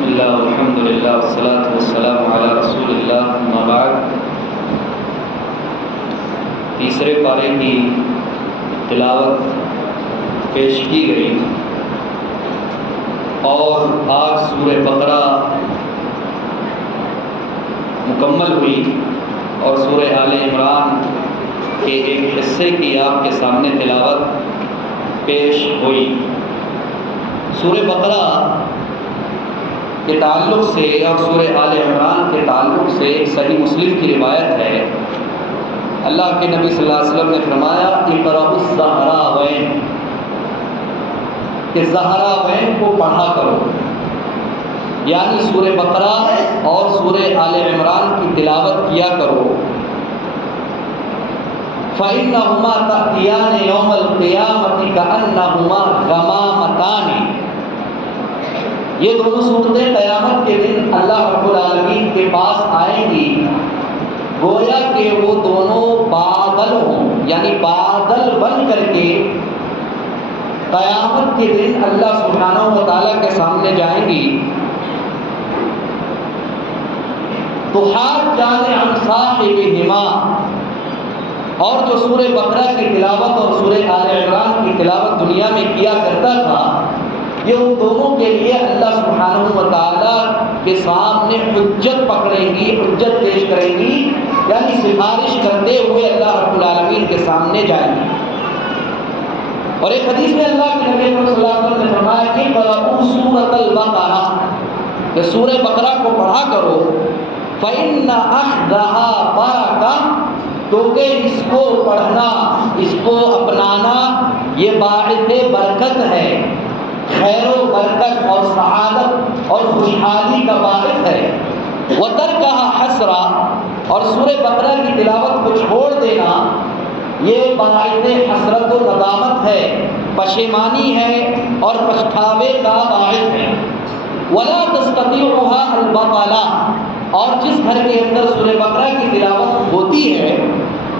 بسم اللہ والحمد للہ والصلاة والسلام علی رسول اللہ اما بعد۔ تیسرے پارے کی تلاوت پیش کی گئی اور آج سورہ بقرہ مکمل ہوئی اور سورہ آل عمران کے ایک حصے کی آپ کے سامنے تلاوت پیش ہوئی۔ سورہ بقرہ کے تعلق سے اور سورہ آل عمران کے تعلق سے ایک صحیح مسلم کی روایت ہے۔ اللہ کے نبی صلی اللہ علیہ وسلم نے فرمایا اقرأوا الزہراوین، کہ زہراوین کو پڑھا کرو، یعنی سورہ بقرہ اور سورہ آل عمران کی تلاوت کیا کرو۔ فَإِنَّهُمَا تَأْتِيَانِ يَوْمَ الْقِيَامَةِ كَأَنَّهُمَا غَمَامَتَانِ، یہ دونوں صورتیں قیامت کے دن اللہ رب العالمین کے پاس آئیں گی گویا کہ وہ دونوں بادل ہوں، یعنی بادل بن کر کے قیامت کے دن اللہ سبحانہ و تعالیٰ کے سامنے جائیں گی۔ تحاجان عن صاحبہما، اور جو سورہ بقرہ کی تلاوت اور سورہ آل عمران کی تلاوت دنیا میں کیا کرتا تھا، یہ ان دونوں کے لیے اللہ سبحانہ و تعالیٰ کے سامنے حجت پکڑیں گی، حجت پیش کریں گی، یعنی سفارش کرتے ہوئے اللہ رب العالمین کے سامنے جائیں گی۔ اور ایک حدیث میں اللہ کے نبی صلی اللہ علیہ وسلم نے فرمایا کہ اقرأوا سورۃ البقرہ، کہ سورہ بقرہ کو پڑھا کرو، فإن أخذها برکہ، کیونکہ اس کو پڑھنا، اس کو اپنانا یہ باعث برکت ہے، خیر و برکت اور سعادت اور خوشحالی کا باعث ہے۔ وَتَرْكَهَا حَسْرَةٌ، اور سورہ بقرہ کی تلاوت کو چھوڑ دینا یہ باعث حسرت و ندامت ہے، پشیمانی ہے اور پچھتاوے کا باعث ہے۔ وَلَا تَسْتَطِيعُهَا الْبَطَلَةُ، اور جس گھر کے اندر سورہ بقرہ کی تلاوت ہوتی ہے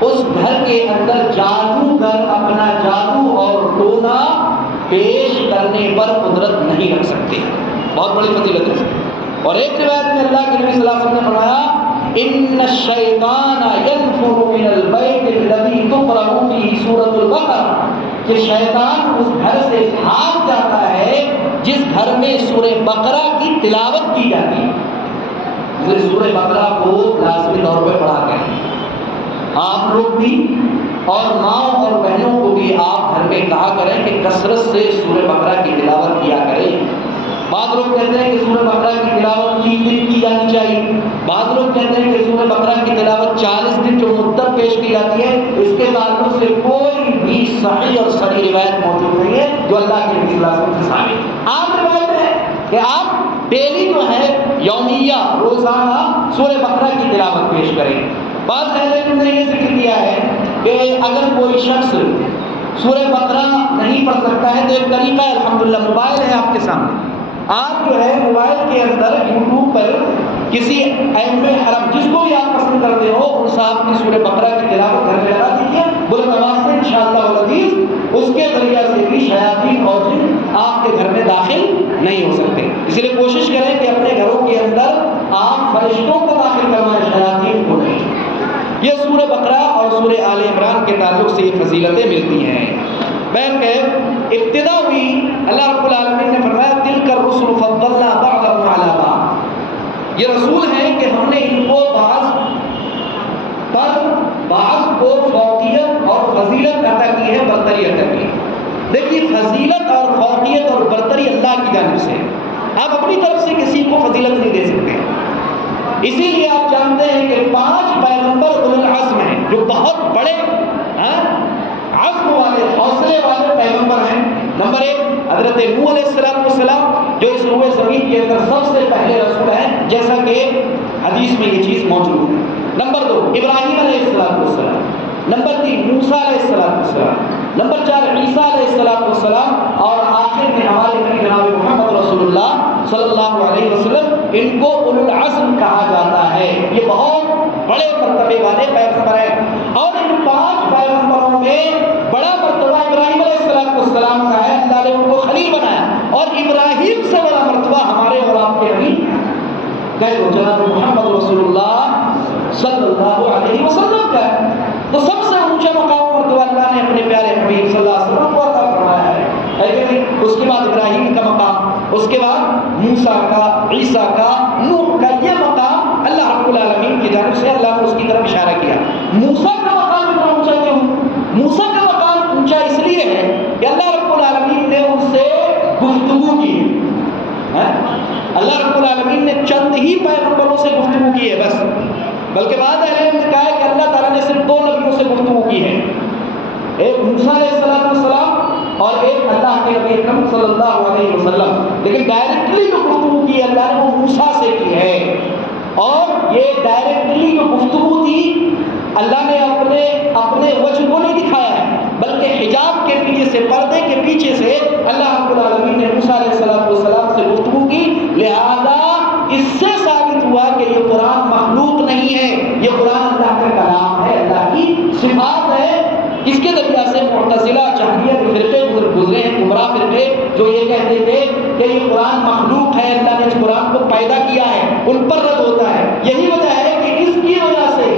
اس گھر کے اندر جادوگر اپنا جادو اور ٹونا پیش کرنے پر قدرت نہیں رکھ سکتے۔ بہت بڑی فضیلت ہے۔ اور ایک روایت میں اللہ کے نبی صلی اللہ علیہ وسلم نے فرمایا ان الشیطان ینفر من البیت الذی تقرأ فیہ سورۃ البقرہ، کہ شیطان اس گھر سے بھاگ جاتا ہے جس گھر میں سورہ بقرہ کی تلاوت کی جاتی ہے۔ سورہ بقرہ کو لازمی طور پہ پڑھا کریں، آپ لوگ بھی اور ماؤں اور بہنوں کو بھی آپ گھر میں کہا کریں کہ کثرت سے سورہ بقرہ کی تلاوت کیا کریں۔ بعض لوگ کہتے ہیں کہ سورہ بقرہ کی تلاوت 3 دن کی جانی چاہیے، بعض لوگ کہتے ہیں کہ سورہ بقرہ کی تلاوت 40 دن جو مدت پیش کی جاتی ہے اس کے تعلق سے کوئی بھی صحیح اور صحیح روایت موجود نہیں ہے جو اللہ کے نبی صلی اللہ علیہ وسلم سے ثابت۔ عام روایت ہے کہ آپ ڈیلی جو ہے یومیہ روزانہ سورہ بقرہ کی تلاوت پیش کریں۔ بعض اہل علم نے یہ ذکر کیا ہے کہ اگر کوئی شخص سورہ بقرہ نہیں پڑھ سکتا ہے تو ایک طریقہ ہے، الحمدللہ موبائل ہے آپ کے سامنے، آپ جو ہے موبائل کے اندر یوٹیوب پر کسی ائمہ حرم جس کو بھی آپ پسند کرتے ہو ان صاحب کی سورہ بقرہ کی تلاوت گھر میں لگا دیجیے بلند آواز سے انشاءاللہ العزیز، اس کے ذریعہ سے بھی شیاطین اور جن آپ کے گھر میں داخل نہیں ہو سکتے۔ اس لیے کوشش کریں کہ اپنے گھروں کے اندر آپ فرشتوں کو داخل کروائیں، شیاطین کو نہیں۔ یہ سورہ بقرہ اور سورہ آل عمران کے تعلق سے یہ فضیلتیں ملتی ہیں۔ بہرکیف ابتدا ہوئی، اللہ رب العالمین نے فرمایا تِلْكَ الرُّسُلُ فَضَّلْنَا بَعْضَهُمْ عَلَىٰ بَعْضٍ، یہ رسول ہیں کہ ہم نے ان کو بعض پر بعض کو فوقیت اور فضیلت عطا کی ہے، برتری عطا کی ہے۔ دیکھیے فضیلت اور فوقیت اور برتری اللہ کی جانب سے، آپ اپنی طرف سے کسی کو فضیلت نہیں دے سکتے۔ اسی لیے آپ جانتے ہیں کہ 5 پیغمبر اولو العزم ہیں جو بہت بڑے عزم والے حوصلے والے پیغمبر ہیں۔ نمبر 1 حضرت نوح علیہ السلام جو اس روئے زمین کے اندر سب سے پہلے رسول ہیں، جیسا کہ حدیث میں یہ چیز موجود ہے۔ نمبر 2 ابراہیم علیہ السلام، نمبر 3 موسیٰ علیہ السلام، نمبر 4 عیسیٰ علیہ السلام، اور آخر میں ہمارے نبی جناب محمد رسول اللہ صلی اللہ علیہ وسلم، ان کو اولو العزم کہا جاتا ہے۔ یہ بہت بڑے مرتبے والے پیغمبر ہیں، اور ان 5 پیغمبروں میں بڑا مرتبہ ابراہیم علیہ السلام کا ہے، اللہ نے ان کو خلیل بنایا، اور ابراہیم سے بڑا مرتبہ ہمارے اور آپ کے نبی کہہ دو جناب محمد رسول اللہ صلی اللہ علیہ وسلم کا ہے۔ تو سب سے اونچا مقام و مرتبہ اللہ نے اپنے پیارے حبیب صلی اللہ علیہ وسلم کو عطا فرمایا ہے کہ اس کے بعد ابراہیم کا مقام، اس کے بعد موسیٰ کا، عیسیٰ کا، نوح کا، یہ مقام اللہ رب العالمین کی جانب سے اللہ نے اس کی طرف اشارہ کیا۔ موسیٰ کا مقام اتنا اونچا کیوں؟ موسیٰ کا مقام اونچا اس لیے ہے کہ اللہ رب العالمین نے ان سے گفتگو کی ہے۔ اللہ رب العالمین نے چند ہی پیغمبروں سے گفتگو کی ہے بس، بلکہ بعد اہل علم نے کہا ہے کہ اللہ تعالیٰ نے صرف 2 نبیوں سے گفتگو کی ہے، ایک موسیٰ علیہ السلام اور ایک اللہ کے نبی اکرم صلی اللہ علیہ وسلم۔ لیکن ڈائریکٹلی جو گفتگو کی اللہ نے وہ موسیٰ سے کی ہے، اور یہ ڈائریکٹلی جو گفتگو تھی اللہ نے اپنے وجہ کو نہیں دکھایا ہے، بلکہ حجاب کے پیچھے سے، پردے کے پیچھے سے اللہ رب العالمین نے موسیٰ علیہ السلام سے گفتگو کی۔ لہذا اس سے ثابت ہوا کہ یہ قرآن مخلوق نہیں ہے، یہ قرآن اللہ کا کلام ہے، اللہ کی صفات ہے۔ اس کے ذریعہ سے معتزلہ، جہمیہ کے فرقے گزرے ہیں، گمراہ فرقے، جو یہ کہتے تھے کہ یہ قرآن مخلوق ہے، اللہ نے اس قرآن کو پیدا کیا ہے، ان پر رد ہوتا ہے۔ یہی وجہ ہے کہ اس کی وجہ سے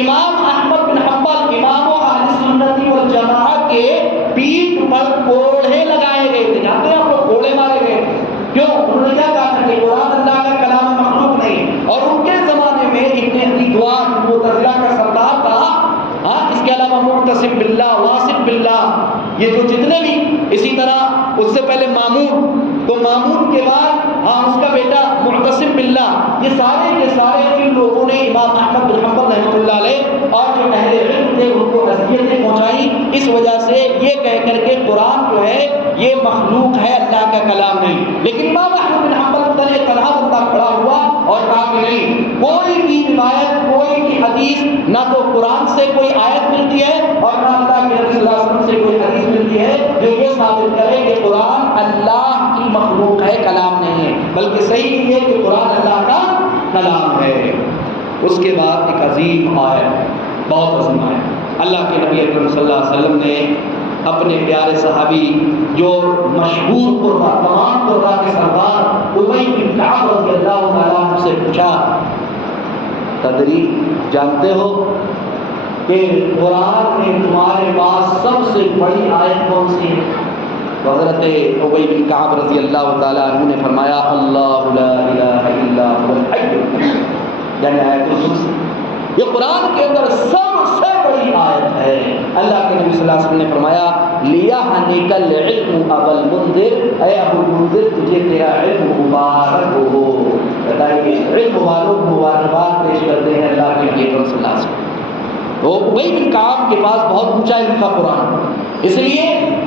امام احمد بن حنبل، امام اہل سنت والجماعت کے پیٹھ پر کوڑھے لگائے گئے تھے۔ جانتے ہیں آپ کو کوڑھے مارے گئے کیوں؟ انہوں نے کیا کہا کہ قرآن اللہ کا کلام مخلوق نہیں، اور ان کے زمانے میں ابن ابی دواد معتزلہ کا سردار تھا، اس کے علاوہ معتصم باللہ، واثق باللہ، یہ جو جتنے بھی، اسی طرح اس سے پہلے مامون، تو مامون کے بعد اس کا بیٹا معتصم باللہ، یہ سارے کے سارے ان لوگوں نے امام احمد بن حنبل رحمۃ اللہ علیہ اور جو اہل علم تھے ان کو اذیتیں پہنچائی، اس وجہ سے یہ کہہ کر کے قرآن جو ہے یہ مخلوق ہے، اللہ کا کلام نہیں۔ لیکن امام احمد بن حنبل تنہا بندہ کھڑا ہوا اور کہا کہ نہیں، کوئی بھی روایت، کوئی بھی حدیث، نہ تو قرآن سے کوئی آیت ملتی ہے اور نہ اللہ کے نبی صلی اللہ علیہ وسلم سے کوئی حدیث ملتی ہے جو یہ ثابت کرے کہ قرآن اللہ کی مخلوق ہے، کلام نہیں ہے، بلکہ صحیح یہ کہ قرآن اللہ کا کلام ہے۔ اس کے بعد ایک عظیم آیت، بہت عظیم آیت، اللہ کے نبی اکرم صلی اللہ علیہ وسلم نے اپنے پیارے صحابی جو مشہور قرہ، تمام قرہ کے سردار ابی بن کعب رضی اللہ تعالیٰ عنہ سے پوچھا، تدری، جانتے ہو کہ قرآن میں تمہارے پاس سب سے بڑی آیت کون سی ہے؟ تو حضرت ابی بن کعب رضی اللہ تعالیٰ عنہ نے فرمایا اللہ لا الہ الا هو الحی القیوم، یعنی آیت الکرسی۔ یہ قرآن کے اندر سب سے بڑی آیت ہے۔ اللہ کے نبی صلی اللہ علیہ وسلم نے فرمایا لیحنک العلم ابا المنذر، اے ابو المنذر تجھے تیرا علم مبارک ہو۔ بتائیے، علم والوں کو مبارکباد پیش کرتے ہیں اللہ کے نبی صلی اللہ علیہ وسلم۔ تو ابی بن کعب کے پاس بہت اونچا علم تھا قرآن، اس لیے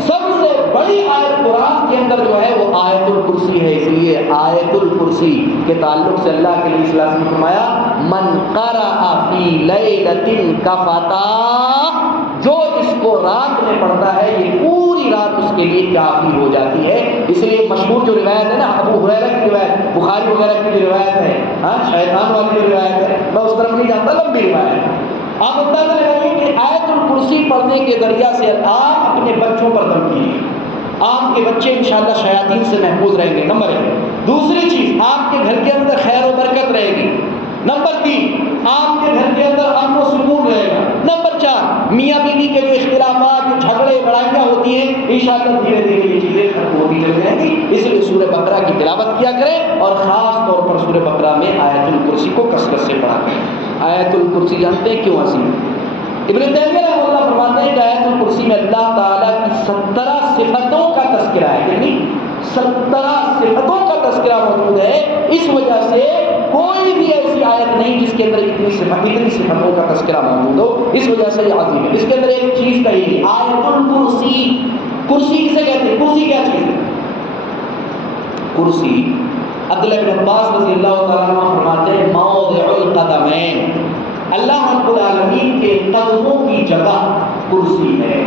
سب سے بڑی آیت قرآن کے اندر جو ہے وہ آیت الکرسی ہے۔ اس لیے آیت الکرسی کے تعلق سے اللہ کے نبی صلی اللہ علیہ وسلم نے فرمایا من قرأ فی لیلۃ کفتاہ، جو اس کو رات میں پڑھتا ہے یہ پوری رات اس کے لیے کافی ہو جاتی ہے۔ اس لیے مشہور جو روایت ہے نا، ابو ہریرہ کی روایت، بخاری وغیرہ کی جو روایت ہے، شیطان والی جو روایت ہے، میں اس طرف نہیں جانتا، لمبی روایت ہے، آپ اندازہ لگائیے کہ آیت الکرسی پڑھنے کے ذریعہ سے آپ اپنے بچوں پر دم کیجیے، آپ کے بچے انشاءاللہ شیاطین سے محفوظ رہیں گے، نمبر 1۔ دوسری چیز، آپ کے گھر کے اندر خیر و برکت رہے گی۔ نمبر 3، آپ کے گھر کے اندر امن و سکون رہے گا۔ نمبر 4، میاں بیوی کے جو اختلافات، جھگڑے، لڑائیاں ہوتی ہیں، انشاءاللہ دھیرے دھیرے یہ چیزیں ختم ہوتی چلی جائیں گی۔ اس لیے سورہ بقرہ کی تلاوت کیا کریں، اور خاص طور پر سورہ بقرہ میں آیت الکرسی کو کثرت سے پڑھا کریں۔ آیت الکرسی جانتے ہیں کیوں عظیم؟ ابن تیمیہ رحمہ اللہ فرماتے ہیں کہ آیت الکرسی میں اللہ تعالیٰ کی 17 صفتوں کا تذکرہ ہے، یعنی 17 صفتوں کا تذکرہ موجود ہے۔ اس وجہ سے کوئی بھی ایسی آیت نہیں جس کے اندر اتنی صفتوں کا تذکرہ موجود ہو، اس وجہ سے یہ عظیم ہے۔ اس کے اندر ایک چیز کہی، آیت الکرسی، کرسی کسے کہتے ہیں؟ کرسی کیا چیز ہے؟ کرسی، عبداللہ بن عباس رضی اللہ تعالیٰ عنہ فرماتے ہیں موضع القدمین، اللہ رب العالمین کے قدموں کی جگہ کرسی ہے۔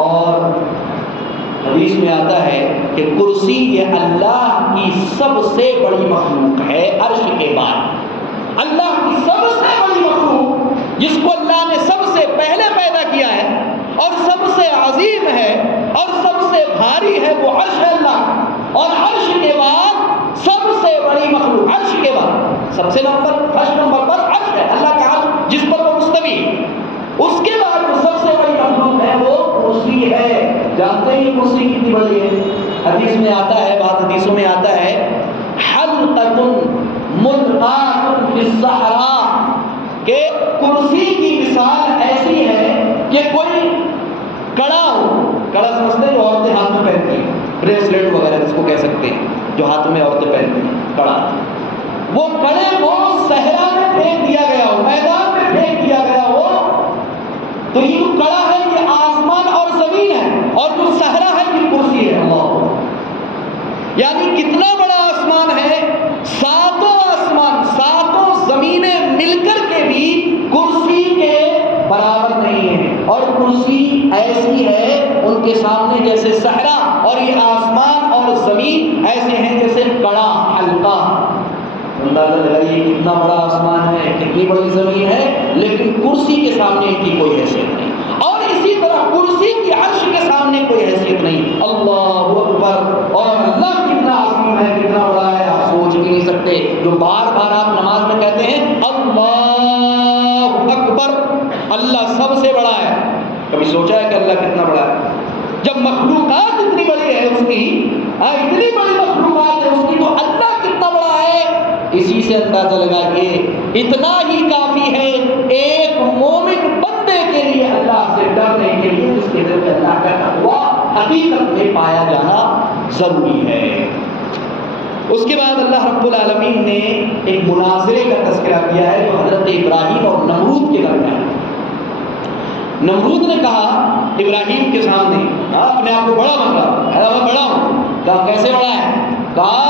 اور حدیث میں آتا ہے کہ کرسی یہ اللہ کی سب سے بڑی مخلوق ہے، عرش کے بعد اللہ کی سب سے بڑی مخلوق جس کو اللہ نے سب سے پہلے پیدا کیا ہے اور سب سے عظیم ہے اور سب سے بھاری ہے، وہ عرش ہے اللہ کا۔ اور عرش کے بعد سب سے بڑی مخلوق، عرش کے بعد سب سے فرسٹ نمبر پر عرش ہے، اللہ کا عرش جس پر وہ مستوی. اس کے بعد جو سب سے بڑی مخلوق ہے وہ کرسی ہے. جانتے ہیں یہ کرسی کتنی بڑی ہے؟ حدیث میں آتا ہے، بعض حدیثوں میں آتا ہے حلقۃ ملقاۃ فی الصحراء، کہ کرسی کی مثال ایسی ہے کہ کوئی کڑا ہو. کڑا سمجھتے ہیں جو عورتیں ہاتھ میں پہنتی ہیں، بریسلیٹ وغیرہ جس کو کہہ سکتے ہیں، جو ہاتھ میں عورتیں پہنتی ہیں، کڑا. وہ کڑے کو صحرا میں پھینک دیا گیا ہو، میدان میں پھینک دیا گیا ہو، تو یہ جو کڑا ہے یہ آسمان اور زمین ہے، اور جو صحرا ہے یہ کرسی ہے. اللہ، یعنی کتنا بڑا آسمان ہے، ساتوں آسمان ساتوں زمینیں مل کر کے بھی کرسی کے برابر نہیں ہے. اور کرسی ایسی ہے ان کے سامنے جیسے صحرا، اور یہ آسمان اور زمین ایسے ہیں جیسے کڑا، حلقہ. اندازہ لگائیے کتنا بڑا آسمان ہے، کتنی بڑی زمین ہے، لیکن کرسی کے سامنے ان کی کوئی حیثیت نہیں. اور اسی طرح کرسی کی عرش کے سامنے کوئی حیثیت نہیں. اللہ اکبر. اور اللہ کتنا عظیم ہے، کتنا بڑا ہے، آپ سوچ بھی نہیں سکتے. جو بار بار آپ نماز میں کہتے ہیں اللہ اکبر، اللہ سب سے بڑا ہے. کبھی سوچا ہے کہ اللہ کتنا بڑا ہے؟ جب مخلوقات اتنی بڑی ہے اس کی، اتنی بڑی مخلوقات ہے اس کی، تو اللہ کتنا بڑا ہے. اسی سے اندازہ لگا کے اتنا ہی کافی ہے ایک مومن بندے کے لیے اللہ سے ڈرنے کے لیے، جس کے دل میں اللہ کا تقویٰ حقیقت میں پایا جانا ضروری ہے. اس کے بعد اللہ رب العالمین نے ایک مناظرے کا تذکرہ کیا ہے جو حضرت ابراہیم اور نمرود کے درمیان. نمرود نے کہا ابراہیم کے سامنے، اپنے آپ کو بڑا بن رہا، میں بڑا ہوں. کہا کیسے بڑا ہے؟ کہا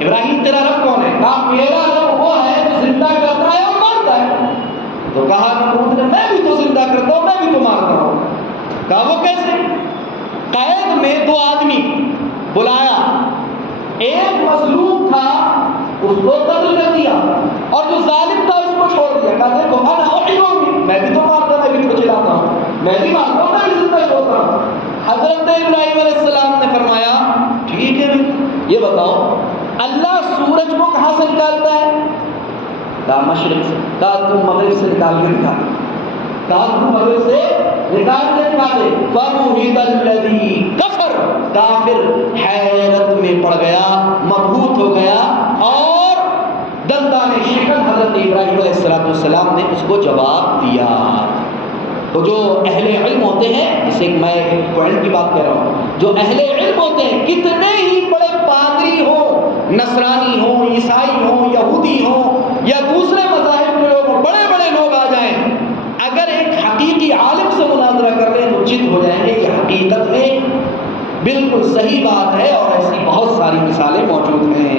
ابراہیم تیرا رب کون ہے؟ کہا میرا رب وہ ہے جو زندہ کرتا ہے اور مارتا ہے. تو کہا نمرود نے میں بھی تو زندہ کرتا ہوں، میں بھی تو مارتا ہوں. کہا وہ کیسے؟ قید میں دو آدمی بلایا، ایک مظلوم تھا اس کو قتل کر دیا، اور جو ظالم تھا اس کو چھوڑ دیا. کہا دیکھو انا احیی، میں بھی تو مارتا ہوں، میں بھی تو چلاتا ہوں، میں بھی مارتا ہوں، میں بھی زندہ چھوڑتا ہوں. حضرت ابراہیم علیہ السلام نے فرمایا ٹھیک ہے یہ بتاؤ اللہ سورج کو کہاں سے نکالتا ہے؟ کہا مشرق سے. کہا تم مغرب سے نکال کے دکھا دے. کہا تم مغرب سے نکال کے دکھا دے. فَبُهِتَ الَّذِي كَفَرَ، کافر حیرت میں پڑ گیا، مبہوت ہو گیا، اور دندان شکن حضرت ابراہیم علیہ السلام نے اس کو جواب دیا. تو جو اہل علم ہوتے ہیں، اسے میں پوائنٹ کی بات کہہ رہا ہوں، جو اہل علم ہوتے ہیں کتنے ہی بڑے پادری ہوں، نصرانی ہوں، عیسائی ہوں، یہودی ہوں، یا دوسرے مذاہب کے لوگ، بڑے بڑے لوگ آ جائیں، اگر ایک حقیقی عالم سے مناظرہ کر لیں تو چت ہو جائیں گے یہ حقیقت میں بالکل صحیح بات ہے. اور ایسی بہت ساری مثالیں موجود ہیں.